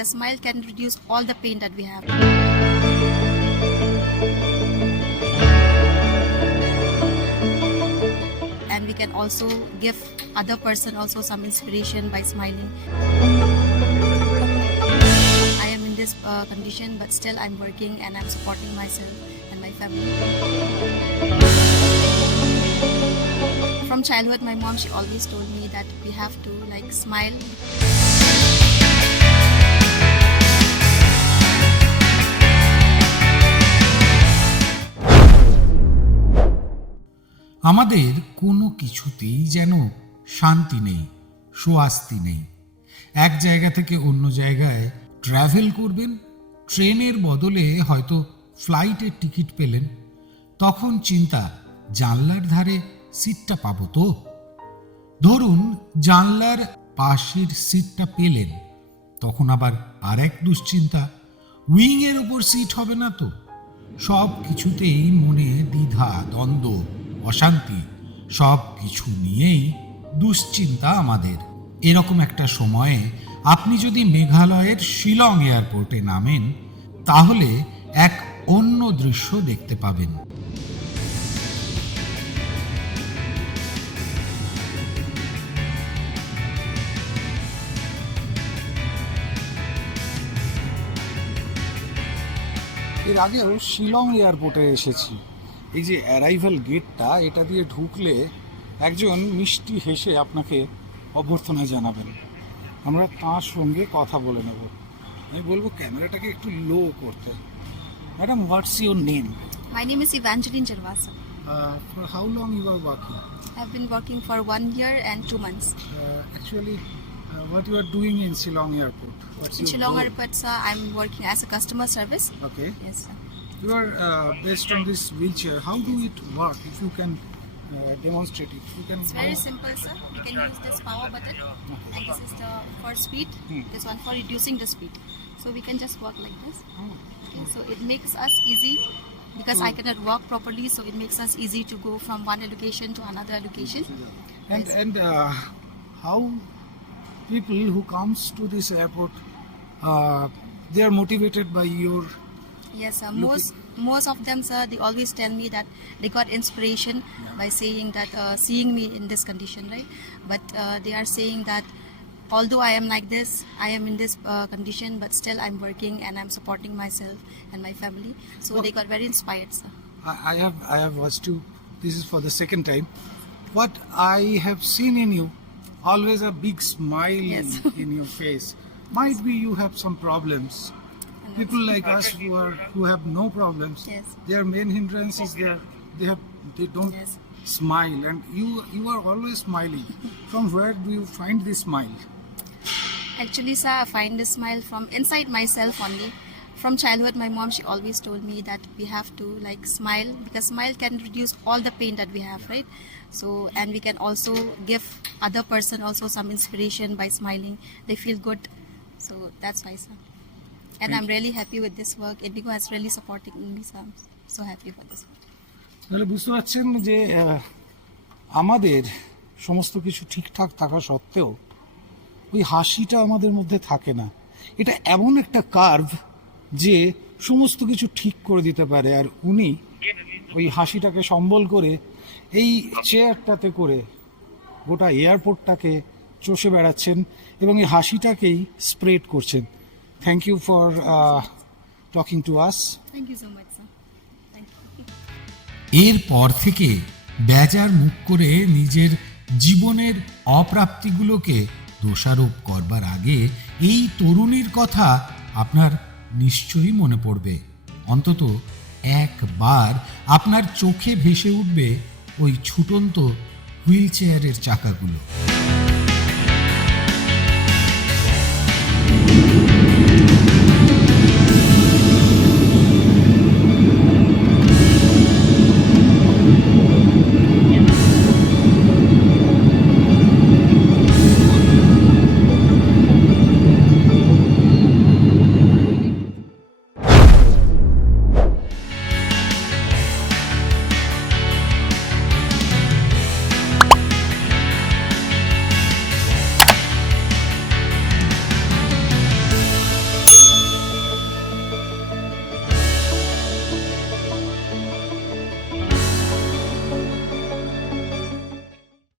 because smile can reduce all the pain that we have. And we can also give other person also some inspiration by smiling. I am in this uh, condition, but still I'm working and I'm supporting myself and my family. From childhood, my mom she always told me that we have to like smile আমাদের কোনো কিছুতেই যেন শান্তি নেই সুয়াস্তি নেই। এক জায়গা থেকে অন্য জায়গায় ট্রাভেল করবেন, ট্রেনের বদলে হয়তো ফ্লাইটের টিকিট পেলেন, তখন চিন্তা, জানলার ধারে সিটটা পাবো তো? ধরুন জানলার পাশের সিটটা পেলেন, তখন আবার আর এক দুশ্চিন্তা উইংয়ের ওপর সিট হবে না তো? সব কিছুতেই মনে দ্বিধা, দ্বন্দ্ব অশান্তি, সব কিছু নিয়েই দুশ্চিন্তা আমাদের। এরকম একটা সময়ে আপনি যদি মেঘালয়ের শিলং এয়ারপোর্টে নামেন, তাহলে এক অন্য দৃশ্য দেখতে পাবেন। এর আগেও শিলং এয়ারপোর্টে এসেছি। এই যে অ্যারাইভাল গেটটা এটা দিয়ে ঢুকলে একজন মিষ্টি হেসে আপনাকে অভ্যর্থনা জানাবেন আমরা তাঁর সঙ্গে কথা বলে নেব আমি বলব ক্যামেরাটাকে একটু লো করতে madam what's your name My name is Evangeline Jalwasa. For how long you are working I've been working for one year and two months. Actually what you are doing in Shillong airport In Shillong Airport, sir, I'm working as a customer service. Okay Yes, sir. You are uh, based on this wheelchair. How do it work? If you can uh, demonstrate it, you can. It's very simple, sir. You can use this power button, and this is the for speed. Hmm. This one for reducing the speed. So we can just walk like this. Oh, Okay, so it makes us easy because I cannot walk properly. So it makes us easy to go from one location to another location. And Yes. and uh, how people who comes to this airport, uh, they are motivated by your. Yes, sir. Most most of them, sir, they always tell me that they got inspiration by saying that uh, seeing me in this condition, right? But uh, they are saying that although I am like this, I am in this uh, condition, but still I'm working and I'm supporting myself and my family. So they got very inspired, sir. I, I have I have watched you. This is for the second time. What I have seen in you, always a big smile Yes. in your face. Might be you have some problems. People like us who are who have no problems Yes. their main hindrance is their they have they don't Yes. smile and you you are always smiling from where do you find this smile Actually, sir, I find this smile from inside myself only. From childhood, my mom she always told me that we have to like smile because smile can reduce all the pain that we have, right? So, and we can also give other person also some inspiration by smiling. They feel good, so that's why, sir. And I'm really happy with this work. Indigo has really supported me, so I'm so happy for this work. তাহলে বুঝতে পারছেন যে আমাদের সমস্ত কিছু ঠিকঠাক থাকা সত্ত্বেও ওই হাসিটা আমাদের মধ্যে থাকে না এটা এমন একটা কার্ভ যে সমস্ত কিছু ঠিক করে দিতে পারে আর উনি ওই হাসিটাকে সম্বল করে এই চেয়ারটাতে করে গোটা এয়ারপোর্টটাকে চষে বেড়াচ্ছেন এবং এই হাসিটাকেই স্প্রেড করছেন thank you for talking to us Thank you so much, sir. Thank you. এরপর থেকে বেজার মুখ করে নিজের জীবনের অপ্রাপ্তিগুলোকে দোষারোপ করবার আগে এই তরুণীর কথা আপনার নিশ্চয়ই মনে পড়বে অন্তত একবার আপনার চোখে ভেসে উঠবে ওই ছুটন্ত হুইল চেয়ারের চাকাগুলো